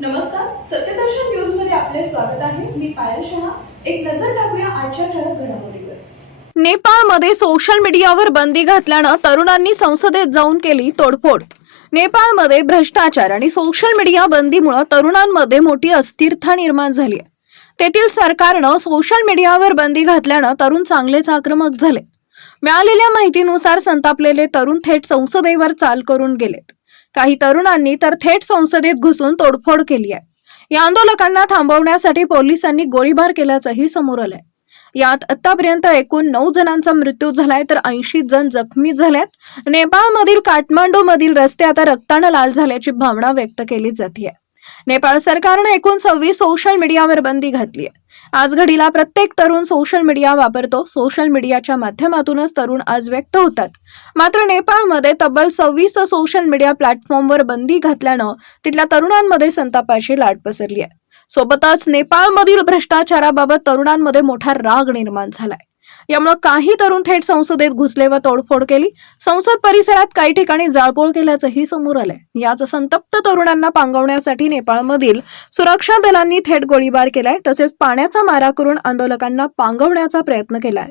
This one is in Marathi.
नमस्कार सत्यदर्शन न्यूजमध्ये आपले स्वागत आहे. मी पायल शहा. एक नजर टाकूया आजच्या ठळक घडामोडीवर. नेपाळमध्ये सोशल मीडियावर बंदी घातल्यानं तरुणांनी संसदेत जाऊन केली तोडफोड. नेपाळमध्ये भ्रष्टाचार आणि सोशल मीडिया बंदीमुळे तरुणांमध्ये मोठी अस्थिरता निर्माण झाली आहे तेथील सरकारनं सोशल मीडियावर बंदी घातल्यानं तरुण चांगलेच आक्रमक झाले. मिळालेल्या माहितीनुसार संतापलेले तरुण थेट संसदेवर चाल करून गेलेत. काही तरुणांनी तर थेट संसदेत घुसून तोडफोड केली आहे. या आंदोलकांना थांबवण्यासाठी पोलिसांनी गोळीबार केल्याचंही समोर आलंय. यात आतापर्यंत एकूण नऊ जणांचा मृत्यू झालाय तर ऐंशी जण जखमी झालेत नेपाळमधील काठमांडू मधील रस्ते आता रक्तानं लाल झाल्याची भावना व्यक्त केली जाते नेपाळ सरकारनं एकूण सव्वीस सोशल मीडियावर बंदी घातली आहे. आज घडीला प्रत्येक तरुण सोशल मीडिया वापरतो. सोशल मीडियाच्या माध्यमातूनच तरुण आज व्यक्त होतात. मात्र नेपाळमध्ये तब्बल सव्वीस सोशल मीडिया प्लॅटफॉर्मवर बंदी घातल्यानं तिथल्या तरुणांमध्ये संतापाची लाट पसरली आहे. सोबतच नेपाळमधील भ्रष्टाचाराबाबत तरुणांमध्ये मोठा राग निर्माण झालाय. यामुळे काही तरुण थेट संसदेत घुसले व तोडफोड केली. संसद परिसरात काही ठिकाणी जाळपोळ केल्याचंही समोर आलंय. याच संतप्त तरुणांना पांगवण्यासाठी नेपाळमधील सुरक्षा दलांनी थेट गोळीबार केलाय. तसेच पाण्याचा मारा करून आंदोलकांना पांगवण्याचा प्रयत्न केलाय.